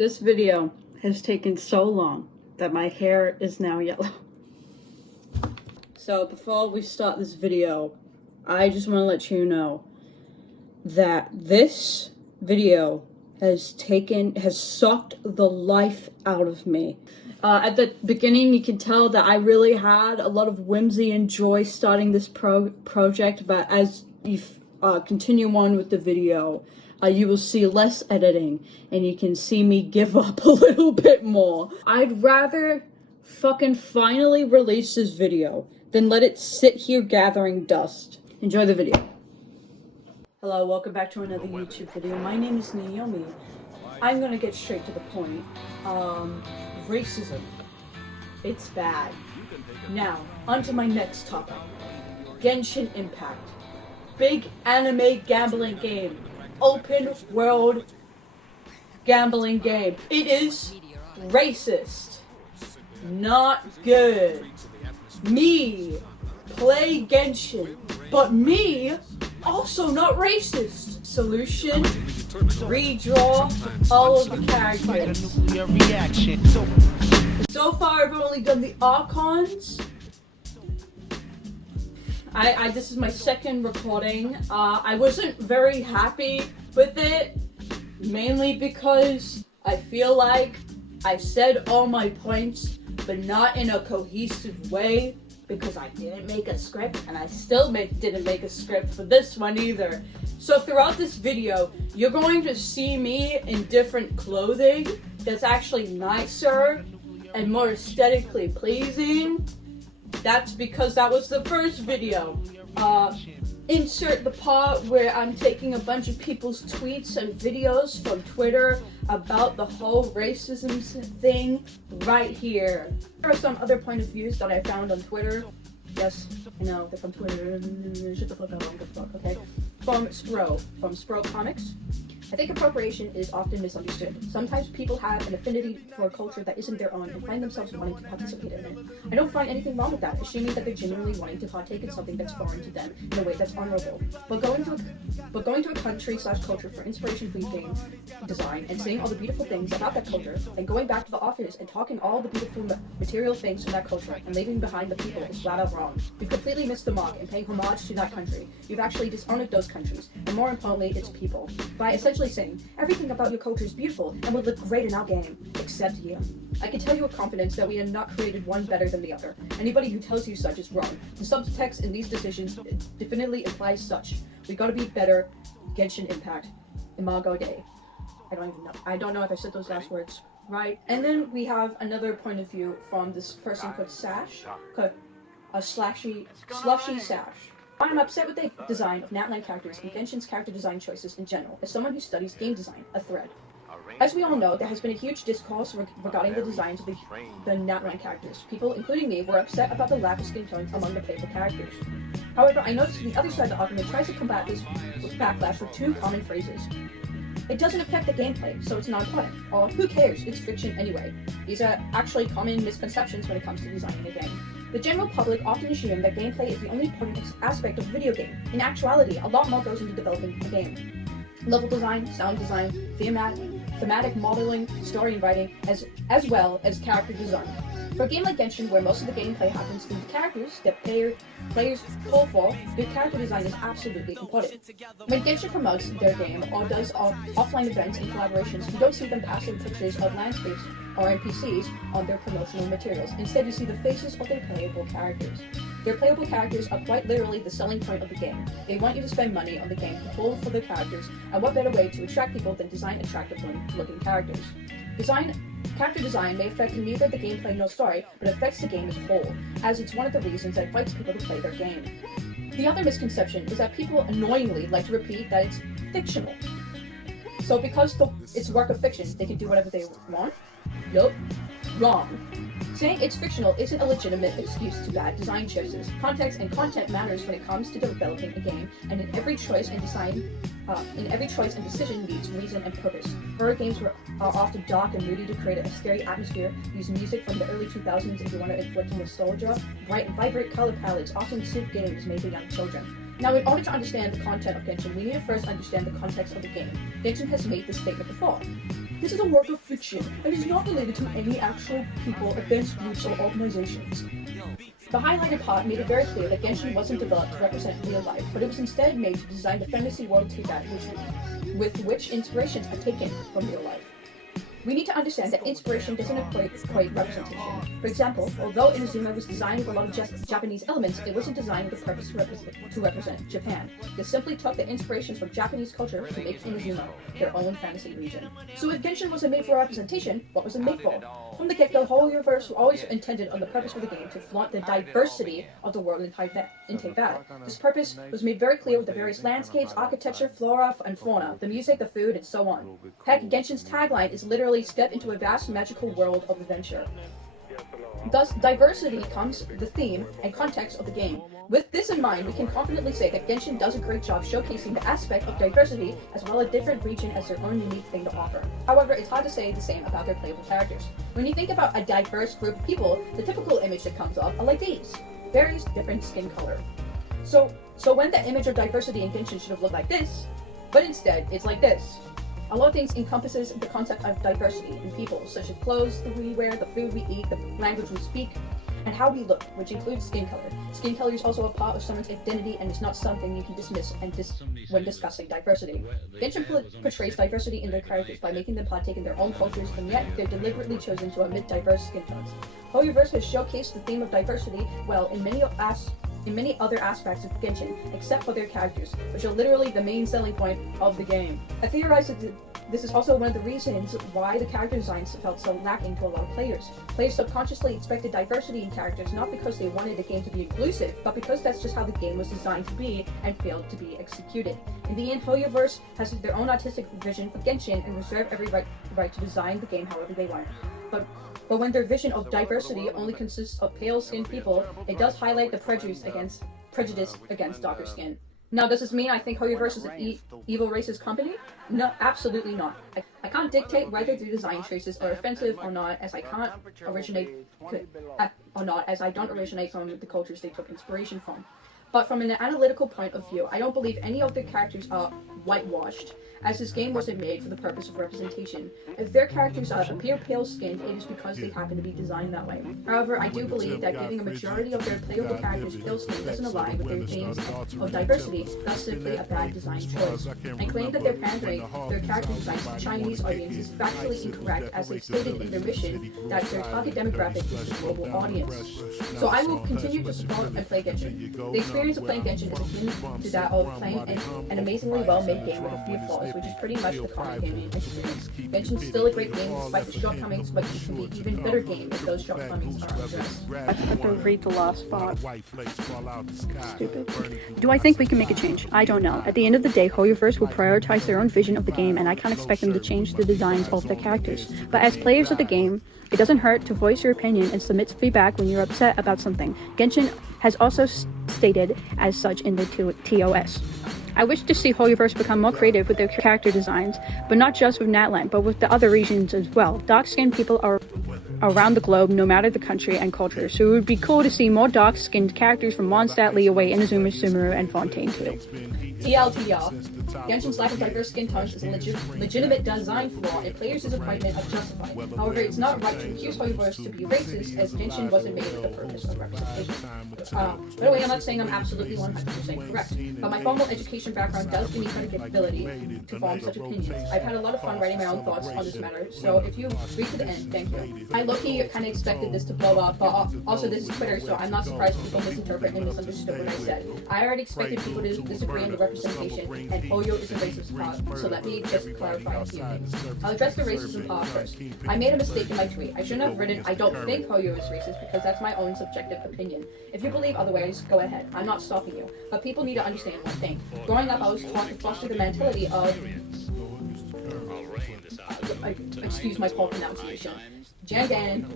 This video has taken so long that my hair is now yellow. So before we start this video, I just want to let you know that this video has sucked the life out of me. At the beginning, you can tell that I really had a lot of whimsy and joy starting this project, but as you continue on with the video, you will see less editing, and you can see me give up a little bit more. I'd rather fucking finally release this video than let it sit here gathering dust. Enjoy the video. Hello, welcome back to another YouTube video. My name is Naomi. I'm gonna get straight to the point. Racism. It's bad. Now, on to my next topic. Genshin Impact. Big anime gambling game. Open world gambling game. It is racist. Not good. Me play Genshin, but me also not racist. Solution: redraw all of the characters. So far, I've only done the Archons. This is my second recording. I wasn't very happy with it, mainly because I feel like I said all my points, but not in a cohesive way, because I didn't make a script, and I still didn't make a script for this one either. So throughout this video, you're going to see me in different clothing that's actually nicer and more aesthetically pleasing. That's because that was the first video. Insert the part where I'm taking a bunch of people's tweets and videos from Twitter about the whole racism thing right here. There are some other point of views that I found on Twitter. Yes, I know, they're from Twitter. Shut the fuck up, I don't give a fuck, okay? From Spro Comics. I think appropriation is often misunderstood. Sometimes people have an affinity for a culture that isn't their own and find themselves wanting to participate in it. I don't find anything wrong with that, assuming that they're genuinely wanting to partake in something that's foreign to them in a way that's honorable. But going to a country/culture for inspiration for game design and saying all the beautiful things about that culture, and going back to the office and talking all the beautiful material things from that culture and leaving behind the people is flat out wrong. You've completely missed the mark in paying homage to that country. You've actually dishonored those countries, and more importantly, its people, by essentially saying everything about your culture is beautiful and would look great in our game, except you. I can tell you with confidence that we have not created one better than the other. Anybody who tells you such is wrong. The subtext in these decisions definitely implies such. We gotta be better. Genshin Impact. Imago Day. I don't know if I said those last words right. And then we have another point of view from this person called Sash. A slushy Sash. I'm upset with the design of Natlan characters and Genshin's character design choices in general, as someone who studies game design, a thread. As we all know, there has been a huge discourse regarding the designs of the Natlan characters. People, including me, were upset about the lack of skin tones among the playable characters. However, I noticed the other side of the argument tries to combat this with backlash with two common phrases. It doesn't affect the gameplay, so it's not important. Or, who cares, it's fiction anyway. These are actually common misconceptions when it comes to designing a game. The general public often assume that gameplay is the only important aspect of a video game. In actuality, a lot more goes into developing a game. Level design, sound design, thematic modeling, story and writing, as well as character design. For a game like Genshin, where most of the gameplay happens in the characters that players call for, good character design is absolutely important. When Genshin promotes their game or does offline events and collaborations, you don't see them passing pictures of landscapes or NPCs on their promotional materials. Instead, you see the faces of their playable characters. Their playable characters are quite literally the selling point of the game. They want you to spend money on the game to pull for the characters, and what better way to attract people than design attractive-looking characters? Character design may affect neither the gameplay nor story, but affects the game as a whole, as it's one of the reasons that invites people to play their game. The other misconception is that people annoyingly like to repeat that it's fictional. So because it's a work of fiction, they can do whatever they want? Nope. Wrong. Saying it's fictional isn't a legitimate excuse to bad design choices. Context and content matters when it comes to developing a game, and in every choice and decision needs reason and purpose. Horror games are often dark and moody to create a scary atmosphere. Use music from the early 2000s if you want to inflict nostalgia. Bright and vibrant color palettes often suit games made for young children. Now, in order to understand the content of Genshin, we need to first understand the context of the game. Genshin has made this statement before. This is a work of fiction and is not related to any actual people, events, groups, or organizations. The highlighted part made it very clear that Genshin wasn't developed to represent real life, but it was instead made to design the fantasy world to that with which inspirations are taken from real life. We need to understand that inspiration doesn't equate representation. For example, although Inazuma was designed with a lot of Japanese elements, it wasn't designed with the purpose to represent Japan. They simply took the inspirations from Japanese culture to make Inazuma their own fantasy region. So if Genshin wasn't made for representation, what was it made for? From the get-go, Hoyoverse always intended on the purpose of the game to flaunt the diversity of the world in Teyvat. This purpose was made very clear with the various landscapes, architecture, flora, and fauna, the music, the food, and so on. Heck, Genshin's tagline is literally step into a vast magical world of adventure. Thus, diversity comes the theme and context of the game. With this in mind, we can confidently say that Genshin does a great job showcasing the aspect of diversity as well as different region as their own unique thing to offer. However, it's hard to say the same about their playable characters. When you think about a diverse group of people, the typical image that comes up are like these. Various different skin color. So when the image of diversity in Genshin should have looked like this, but instead, it's like this. A lot of things encompasses the concept of diversity in people, such as clothes that we wear, the food we eat, the language we speak, and how we look, which includes skin color. Skin color is also a part of someone's identity and is not something you can dismiss when discussing diversity. Genshin portrays diversity in their characters by making them partake in their own cultures, and yet they're deliberately chosen to omit diverse skin tones. Hoyoverse has showcased the theme of diversity well in many other aspects of Genshin, except for their characters, which are literally the main selling point of the game. I theorize that this is also one of the reasons why the character designs felt so lacking to a lot of players. Players subconsciously expected diversity in characters not because they wanted the game to be inclusive, but because that's just how the game was designed to be and failed to be executed. In the end, Hoyoverse has their own artistic vision for Genshin and reserve every right to design the game however they want. But when their vision of diversity only consists of pale-skinned people, it does highlight the prejudice against darker skin. Now, does this mean I think Hoyoverse is an evil racist company? No, absolutely not. I can't dictate whether their design choices are offensive or not, as I don't originate from the cultures they took inspiration from. But from an analytical point of view, I don't believe any of their characters are whitewashed, as this game wasn't made for the purpose of representation. If their characters appear pale-skinned, it is because they happen to be designed that way. However, I do believe that giving a majority of their playable characters pale skin doesn't align with their aims of diversity, thus simply a bad design choice. I claim that they're pandering their character designs to Chinese audiences is factually incorrect, as they've stated in their mission that their target demographic is the global audience. So I will continue to support and play Genshin. The experience of playing Genshin is akin to that of playing an amazingly well-made game with a few flaws, which is pretty much the common gaming experience. Genshin's still a great game despite the shortcomings, but it can be an even better game if those shortcomings are addressed. I have to read the last part. Stupid. Do I think we can make a change? I don't know. At the end of the day, Hoyoverse will prioritize their own vision of the game, and I can't expect them to change the designs of their characters. But as players of the game, it doesn't hurt to voice your opinion and submit feedback when you're upset about something. Genshin has also stated as such in their TOS. I wish to see Hoyoverse become more creative with their character designs, but not just with Natlan, but with the other regions as well. Dark-skinned people are around the globe, no matter the country and culture, so it would be cool to see more dark-skinned characters from Mondstadt, Liyue, Inazuma, Sumeru, and Fontaine too. TLDR. Genshin's lack of diverse skin tones is a legitimate design flaw, and players' disappointment are justified. However, it's not right to accuse Hoyoverse to be racist, as Genshin wasn't made for the purpose of representation. By the way, I'm not saying I'm absolutely 100% correct, but my formal education background does give me credibility to form such opinions. I've had a lot of fun writing my own thoughts on this matter, so if you read to the end, thank you. I low-key kind of expected this to blow up, but also this is Twitter, so I'm not surprised people misinterpret and misunderstood what I said. I already expected people to disagree on the representation, and Hoyo is a racist part, so let me just clarify a few things. I'll address the racism part first. I made a mistake in my tweet. I shouldn't have written, I don't think Hoyo is racist, because that's my own subjective opinion. If you believe otherwise, go ahead. I'm not stopping you. But people need to understand one thing. Growing up, I was taught to foster the mentality of... excuse my poor pronunciation. Jangan.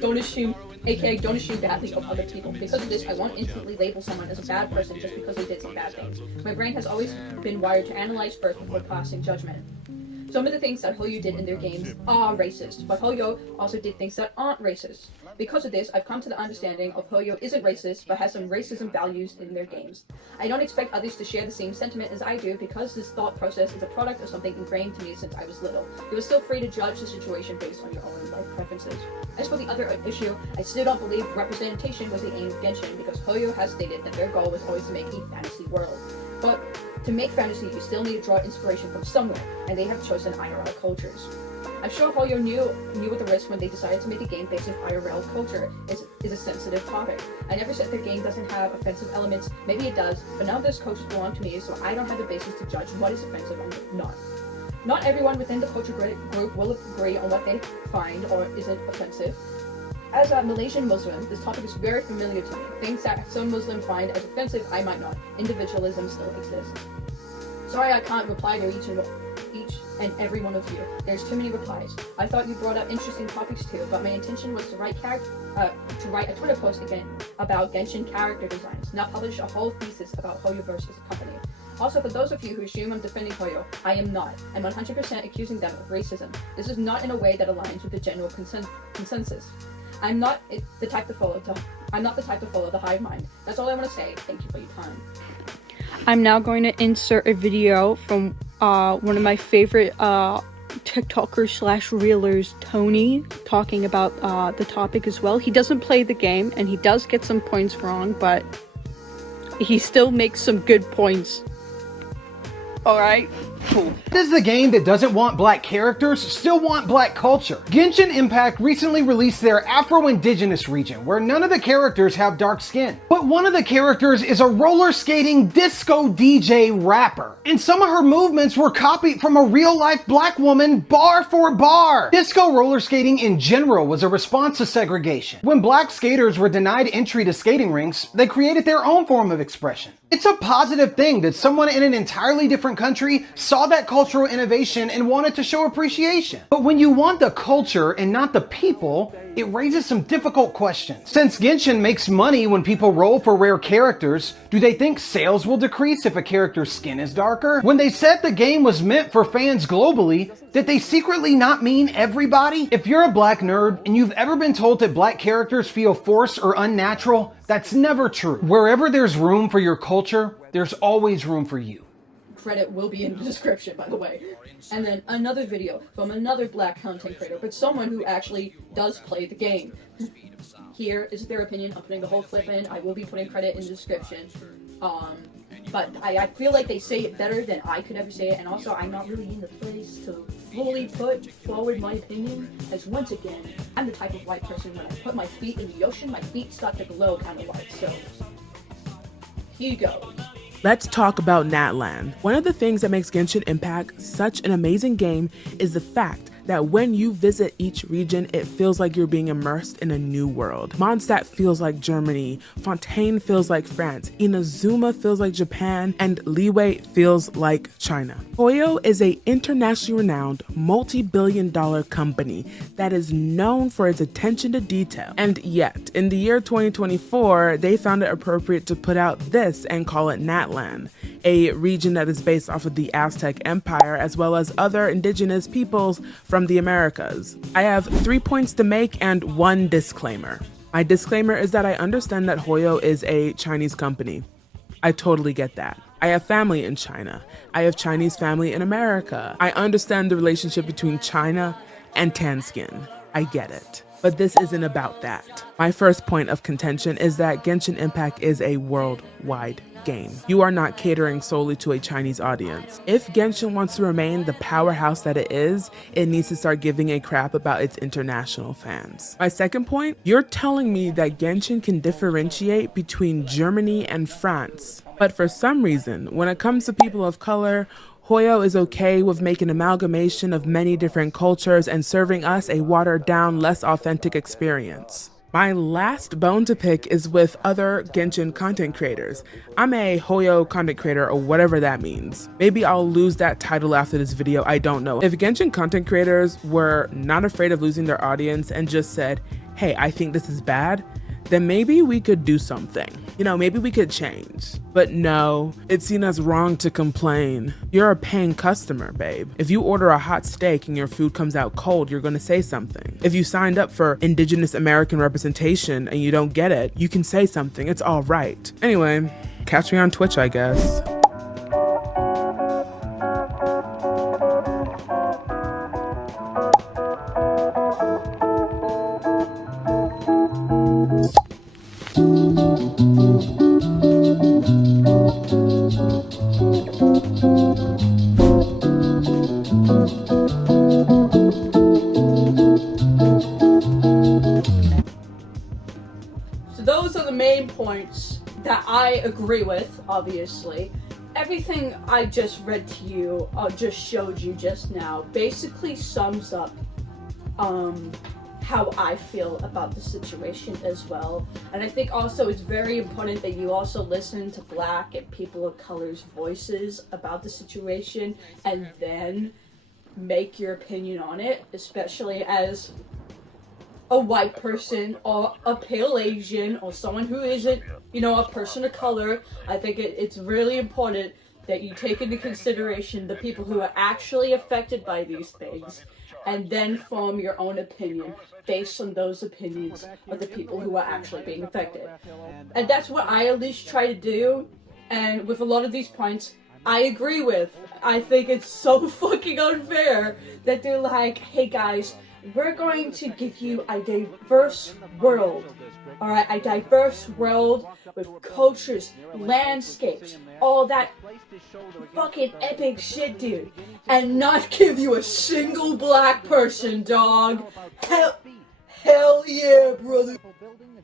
Don't assume... aka don't assume badly of other people. Because of this, I won't instantly label someone as a bad person just because they did some bad things. My brain has always been wired to analyze first before passing judgment. Some of the things that Hoyo did in their games are racist, but Hoyo also did things that aren't racist. Because of this, I've come to the understanding of Hoyo isn't racist, but has some racism values in their games. I don't expect others to share the same sentiment as I do, because this thought process is a product of something ingrained to me since I was little. You are still free to judge the situation based on your own life preferences. As for the other issue, I still don't believe representation was the aim of Genshin, because Hoyo has stated that their goal was always to make a fantasy world. But to make fantasy, you still need to draw inspiration from somewhere, and they have chosen IRL cultures. I'm sure Hoyo knew what the risk when they decided to make a game based on IRL culture is a sensitive topic. I never said their game doesn't have offensive elements. Maybe it does, but none of those cultures belong to me, so I don't have the basis to judge what is offensive and not. Not everyone within the culture group will agree on what they find or isn't offensive. As a Malaysian Muslim, this topic is very familiar to me. Things that some Muslims find as offensive, I might not. Individualism still exists. Sorry I can't reply to each and every one of you. There's too many replies. I thought you brought up interesting topics too, but my intention was to write a Twitter post again about Genshin character designs, not publish a whole thesis about Hoyoverse as a company. Also, for those of you who assume I'm defending Hoyo, I am not. I'm 100% accusing them of racism. This is not in a way that aligns with the general consensus. I'm not the type to follow the hive mind. That's all I want to say. Thank you for your time. I'm now going to insert a video from one of my favorite TikTokers / reelers, Tony, talking about the topic as well. He doesn't play the game, and he does get some points wrong, but he still makes some good points. Alright? Cool. Does the game that doesn't want black characters still want black culture? Genshin Impact recently released their Afro-Indigenous region, where none of the characters have dark skin. But one of the characters is a roller skating disco DJ rapper, and some of her movements were copied from a real-life black woman bar for bar. Disco roller skating in general was a response to segregation. When black skaters were denied entry to skating rinks, they created their own form of expression. It's a positive thing that someone in an entirely different country saw that cultural innovation and wanted to show appreciation. But when you want the culture and not the people, it raises some difficult questions. Since Genshin makes money when people roll for rare characters, do they think sales will decrease if a character's skin is darker? When they said the game was meant for fans globally, did they secretly not mean everybody? If you're a black nerd and you've ever been told that black characters feel forced or unnatural, that's never true. Wherever there's room for your culture, there's always room for you. Credit will be in the description, by the way. And then another video from another black content creator, but someone who actually does play the game. Here is their opinion. I'm putting the whole clip in. I will be putting credit in the description. But I feel like they say it better than I could ever say it, and also I'm not really in the place to fully put forward my opinion, as once again, I'm the type of white person when I put my feet in the ocean, my feet start to glow kind of white, so here you go. Let's talk about Natlan. One of the things that makes Genshin Impact such an amazing game is the fact that when you visit each region, it feels like you're being immersed in a new world. Mondstadt feels like Germany, Fontaine feels like France, Inazuma feels like Japan, and Liyue feels like China. Hoyo is an internationally renowned, multi-billion-dollar company that is known for its attention to detail. And yet, in the year 2024, they found it appropriate to put out this and call it Natlan, a region that is based off of the Aztec Empire, as well as other indigenous peoples from the Americas. I have 3 points to make and one disclaimer. My disclaimer is that I understand that Hoyo is a Chinese company. I totally get that. I have family in China. I have Chinese family in America. I understand the relationship between China and tan skin. I get it. But this isn't about that. My first point of contention is that Genshin Impact is a worldwide game. You are not catering solely to a Chinese audience. If Genshin wants to remain the powerhouse that it is, it needs to start giving a crap about its international fans. My second point, you're telling me that Genshin can differentiate between Germany and France. But for some reason, when it comes to people of color, Hoyo is okay with making an amalgamation of many different cultures and serving us a watered down, less authentic experience. My last bone to pick is with other Genshin content creators. I'm a Hoyo content creator, or whatever that means. Maybe I'll lose that title after this video, I don't know. If Genshin content creators were not afraid of losing their audience and just said, hey, I think this is bad, then maybe we could do something. You know, maybe we could change. But no, it's seen as wrong to complain. You're a paying customer, babe. If you order a hot steak and your food comes out cold, you're gonna say something. If you signed up for Indigenous American representation and you don't get it, you can say something. It's all right. Anyway, catch me on Twitch, I guess. So those are the main points that I agree with, obviously. Everything I just read to you, just showed you just now, basically sums up how I feel about the situation as well. And I think also it's very important that you also listen to Black and people of color's voices about the situation and then make your opinion on it, especially as a white person or a pale Asian or someone who isn't, you know, a person of color. I think it's really important that you take into consideration the people who are actually affected by these things and then form your own opinion based on those opinions of the people who are actually being affected. And that's what I at least try to do, and with a lot of these points, I agree with. I think it's so fucking unfair that they're like, hey guys, we're going to give you a diverse world. Alright, a diverse world with cultures, landscapes, all that fucking epic shit, dude. And not give you a single Black person, dog. Hell yeah, brother.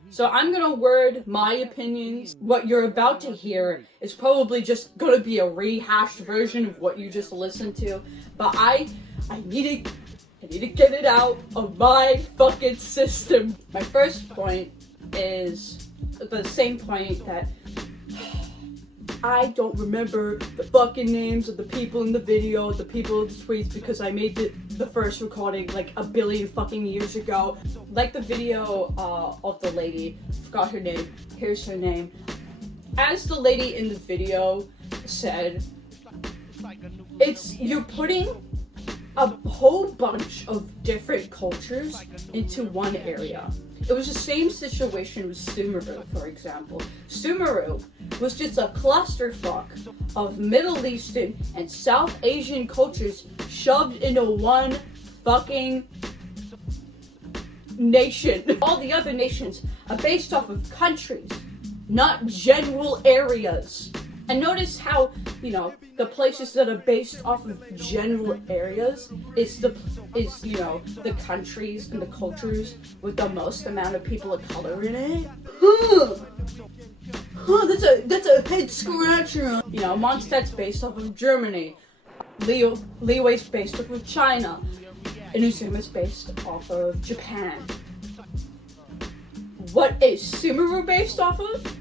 So I'm gonna word my opinions. What you're about to hear is probably just gonna be a rehashed version of what you just listened to. But I need to get it out of my fucking system. My first point is the same point that I don't remember the fucking names of the people in the video, the people in the tweets, because I made the first recording like a billion fucking years ago. Like the video of the lady, forgot her name, here's her name. As the lady in the video said, you're putting a whole bunch of different cultures into one area. It was the same situation with Sumeru, for example. Sumeru was just a clusterfuck of Middle Eastern and South Asian cultures shoved into one fucking nation. All the other nations are based off of countries, not general areas. And notice how, you know, the places that are based off of general areas is you know, the countries and the cultures with the most amount of people of color in it. That's a head scratcher. You know, Mondstadt's based off of Germany. Liwei's based off of China. Inuzuma's based off of Japan. What is Sumeru based off of?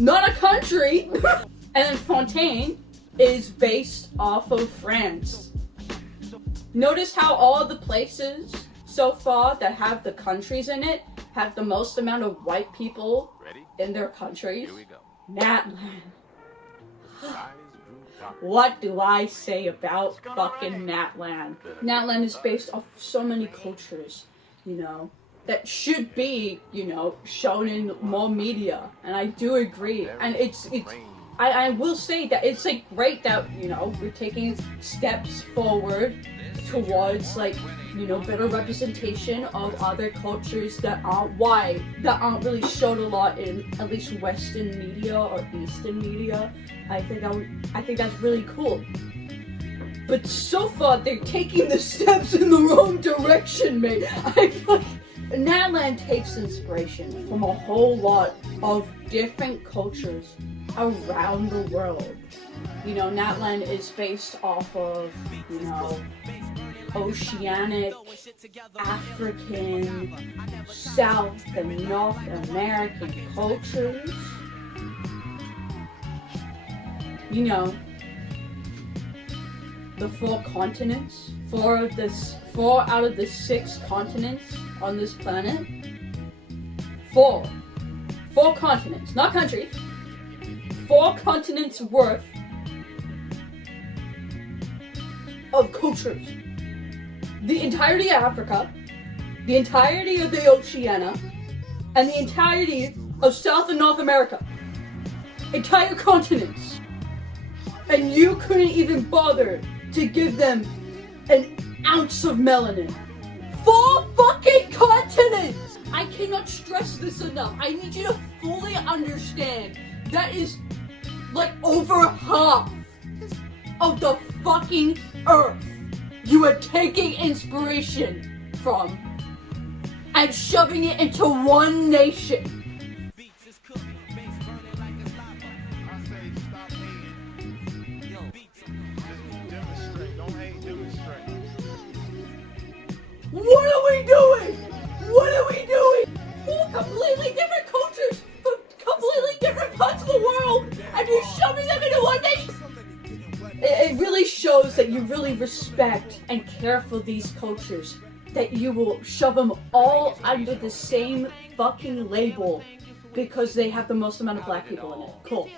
Not a country! And then Fontaine is based off of France. Notice how all the places so far that have the countries in it have the most amount of white people in their countries. Natlan. What do I say about fucking Natlan? Natlan is based off so many cultures, you know, that should be, you know, shown in more media, and I do agree. And I will say that it's like great that, you know, we're taking steps forward towards, like, you know, better representation of other cultures that aren't white, that aren't really shown a lot in at least Western media or Eastern media. I think that's really cool. But so far they're taking the steps in the wrong direction, mate. Natlan takes inspiration from a whole lot of different cultures around the world. You know, Natlan is based off of, you know, oceanic, African, South and North American cultures. You know, the 4 continents, 4 out of the 6 continents on this planet. 4 continents, not countries, 4 continents worth of cultures. The entirety of Africa, the entirety of the Oceania, and the entirety of South and North America. Entire continents. And you couldn't even bother to give them an ounce of melanin. 4 fucking continents! I cannot stress this enough. I need you to fully understand that is like over half of the fucking earth you are taking inspiration from and shoving it into one nation. What are we doing? What are we doing? 4 completely different cultures from completely different parts of the world, and you're shoving them into one nation. It really shows that you really respect and care for these cultures, that you will shove them all under the same fucking label because they have the most amount of black people in it. Cool.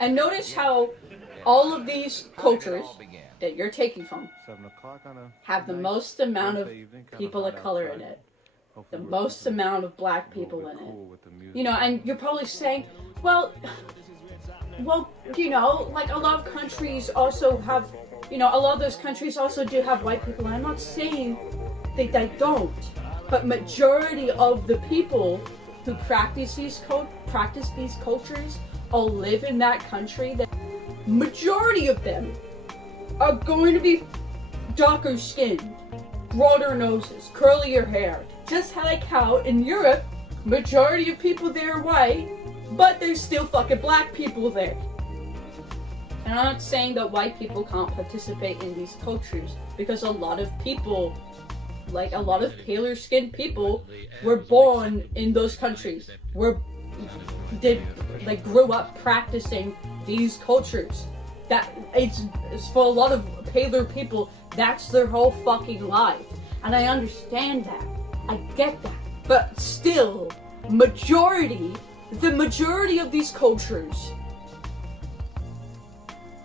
And notice how all of these cultures that you're taking from have the most amount of people of color in it, the most amount of black people in it. You know, and you're probably saying, well, you know, like a lot of countries also have, you know, a lot of those countries also do have white people, and I'm not saying that they don't, but majority of the people who practice these cultures or live in that country, that majority of them are going to be darker skinned, broader noses, curlier hair. Just like how in Europe, majority of people there are white, but there's still fucking black people there. And I'm not saying that white people can't participate in these cultures, because a lot of people, like a lot of paler skinned people, were born in those countries, grew up practicing these cultures. That it's for a lot of paler people, that's their whole fucking life. And I understand that. I get that. But still, the majority of these cultures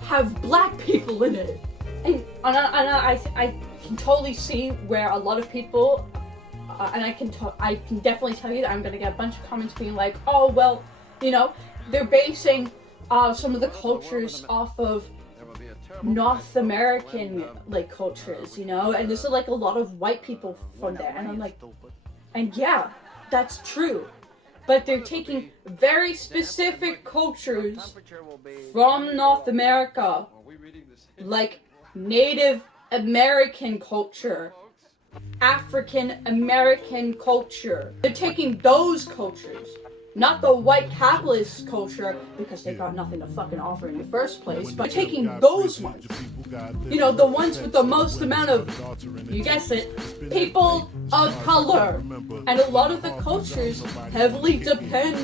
have black people in it. And I can totally see where a lot of people, and I can definitely tell you that I'm gonna get a bunch of comments being like, oh, well, you know, they're basing some of the cultures off of North American like cultures, you know, and there's like a lot of white people from there, and I'm like, and yeah, that's true, but they're taking very specific cultures from North America, like Native American culture, African American culture. They're taking those cultures, not the white capitalist culture, because they got nothing to fucking offer in the first place, but taking those ones. You know, the ones with the most amount of, you guess it, people of color. And a lot of the cultures heavily depend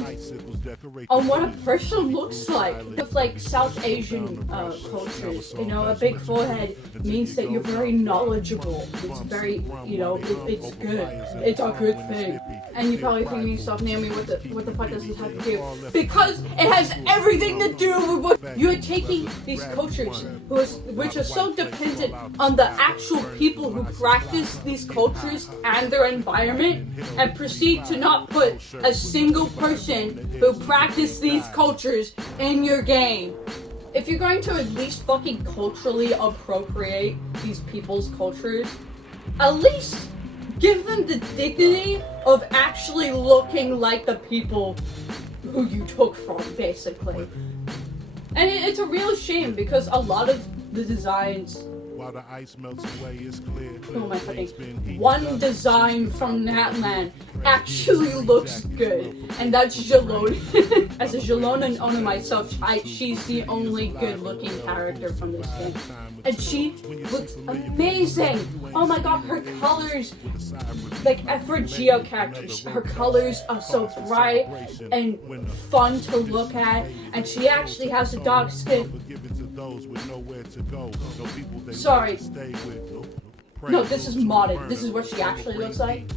on what a person looks like. With like South Asian cultures, you know, a big forehead means that you're very knowledgeable. It's very, you know, it's good. It's a good thing. And you're probably thinking to yourself, Naomi, what the fuck does this have to do? Because it has everything to do with what you're taking these cultures, which are so dependent on the actual people who practice these cultures and their environment, and proceed to not put a single person who practice these cultures in your game. If you're going to at least fucking culturally appropriate these people's cultures, at least give them the dignity of actually looking like the people who you took from, basically. And it's a real shame, because a lot of the designs, while the ice melts away, it's clear. Oh my fucking, one design from Natland actually looks good, and that's Jalona. As a Jalona owner myself, she's the only good looking character from this game. And she looks amazing! Oh my god, her colors, like for a Geo character, her colors are so bright and fun to look at, and she actually has a dark skin. Sorry. No, this is modded. This is what she actually looks like.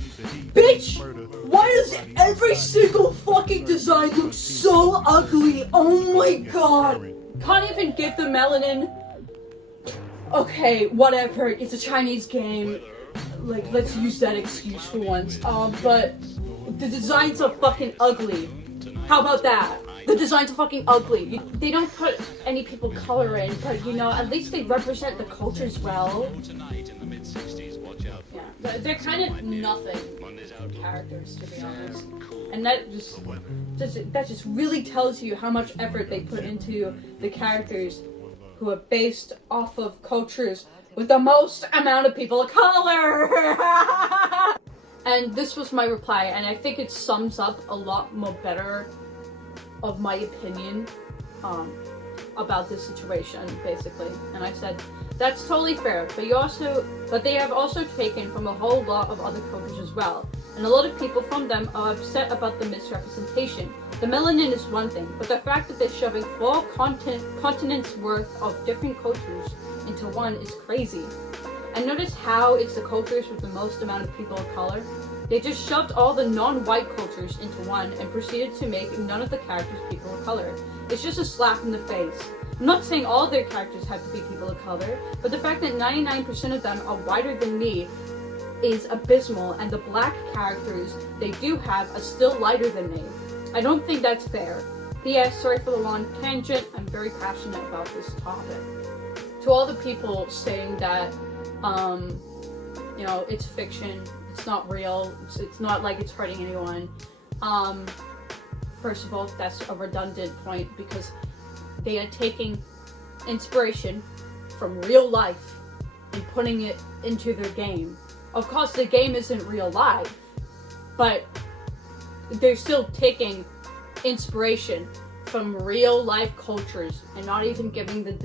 Bitch! Why does every single fucking design look so ugly? Oh my god! Can't even give the melanin. Okay, whatever. It's a Chinese game. Like, let's use that excuse for once. But the designs are fucking ugly. How about that? The designs are fucking ugly. They don't put any people color in, but you know, at least they represent the cultures well. Yeah, they're kind of nothing characters, to be honest. And that just really tells you how much effort they put into the characters who are based off of cultures with the most amount of people of color. And this was my reply, and I think it sums up a lot more better of my opinion about this situation, basically. And I said, that's totally fair, but they have also taken from a whole lot of other cultures as well. And a lot of people from them are upset about the misrepresentation. The melanin is one thing, but the fact that they're shoving 4 continents worth of different cultures into one is crazy. And notice how it's the cultures with the most amount of people of color. They just shoved all the non-white cultures into one and proceeded to make none of the characters people of color. It's just a slap in the face. I'm not saying all their characters have to be people of color, but the fact that 99% of them are whiter than me is abysmal, and the black characters they do have are still lighter than me. I don't think that's fair. P.S. Sorry for the long tangent, I'm very passionate about this topic. To all the people saying that, you know, it's fiction, it's not real, it's not like it's hurting anyone. First of all, that's a redundant point because they are taking inspiration from real life and putting it into their game. Of course, the game isn't real life, but they're still taking inspiration from real life cultures and not even giving them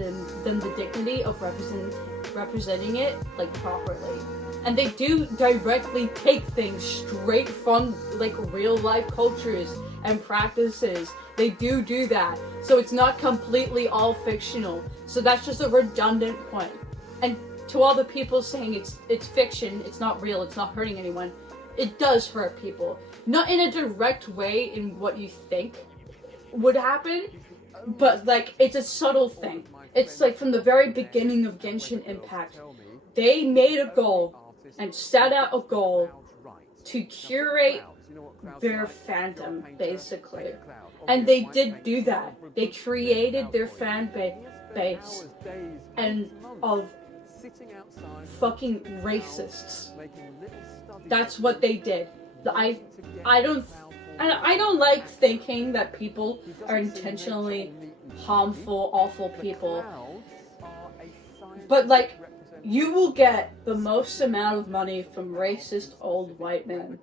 the dignity of representing it like properly. And they do directly take things straight from like real life cultures and practices. They do that. So it's not completely all fictional. So that's just a redundant point. And to all the people saying it's fiction, it's not real, it's not hurting anyone, it does hurt people. Not in a direct way in what you think would happen, but like it's a subtle thing. It's like from the very beginning of Genshin Impact, they made a goal and set out a goal to curate their fandom, basically. And they did do that. They created their fan base and of fucking racists. That's what they did. I don't like thinking that people are intentionally harmful, awful people. But like, you will get the most amount of money from racist old white men.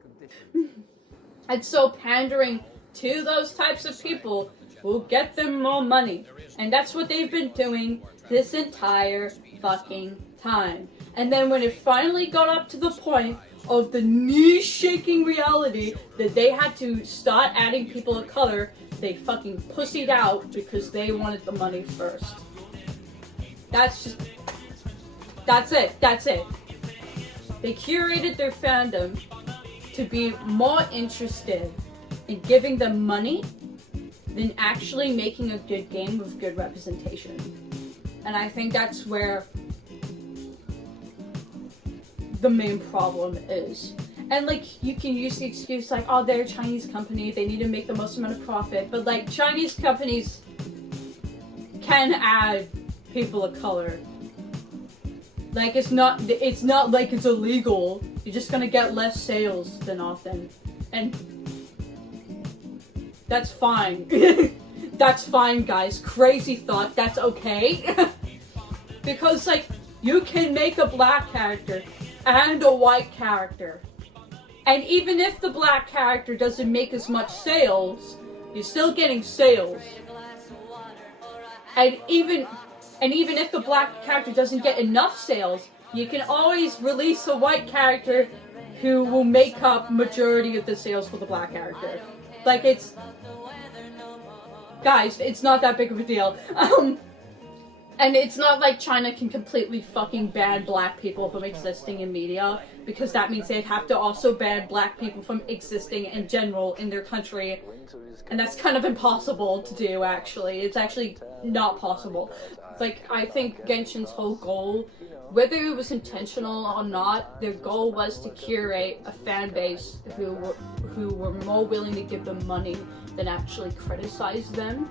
And so pandering to those types of people will get them more money. And that's what they've been doing this entire fucking time. And then when it finally got up to the point of the knee-shaking reality that they had to start adding people of color, they fucking pussied out because they wanted the money first. That's it. They curated their fandom to be more interested in giving them money than actually making a good game with good representation. And I think that's where the main problem is. And like, you can use the excuse like, oh, they're a Chinese company, they need to make the most amount of profit. But like, Chinese companies can add people of color. Like, it's not like it's illegal. You're just gonna get less sales than often. And that's fine. That's fine, guys. Crazy thought, that's okay. Because like, you can make a black character and a white character. And even if the black character doesn't make as much sales, you're still getting sales. And even if the black character doesn't get enough sales, you can always release a white character who will make up majority of the sales for the black character. Like, guys, it's not that big of a deal. And it's not like China can completely fucking ban black people from existing in media, because that means they'd have to also ban black people from existing in general in their country. And that's kind of impossible to do, actually. It's actually not possible. Like, I think Genshin's whole goal, whether it was intentional or not, their goal was to curate a fan base who were more willing to give them money than actually criticize them.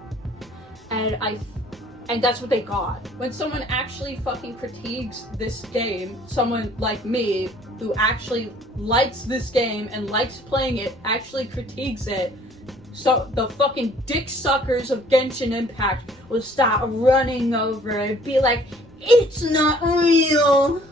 And that's what they got. When someone actually fucking critiques this game, someone like me, who actually likes this game and likes playing it, actually critiques it, so the fucking dick suckers of Genshin Impact will start running over and be like, it's not real.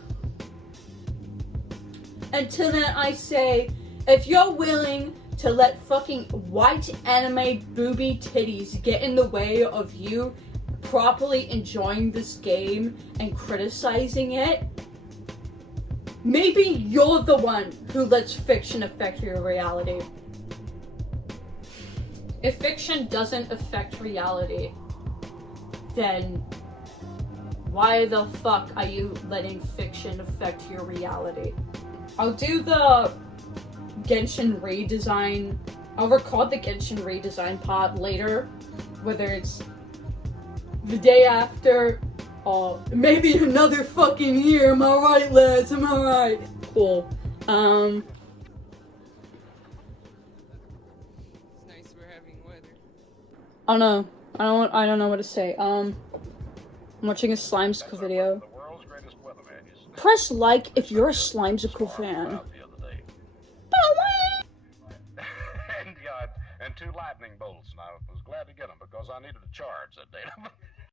Until then I say, if you're willing to let fucking white anime booby titties get in the way of you properly enjoying this game and criticizing it, maybe you're the one who lets fiction affect your reality. If fiction doesn't affect reality, then why the fuck are you letting fiction affect your reality? I'll do the Genshin redesign. I'll record the Genshin redesign part later, whether it's the day after or maybe another fucking year. Am I right, lads? Am I right? Cool. I don't know. I don't know what to say. I'm watching a Slimesicle video. Press like if you're a Slimesicle fan. And 2 lightning bolts, and I was glad to get them because I needed to charge that day.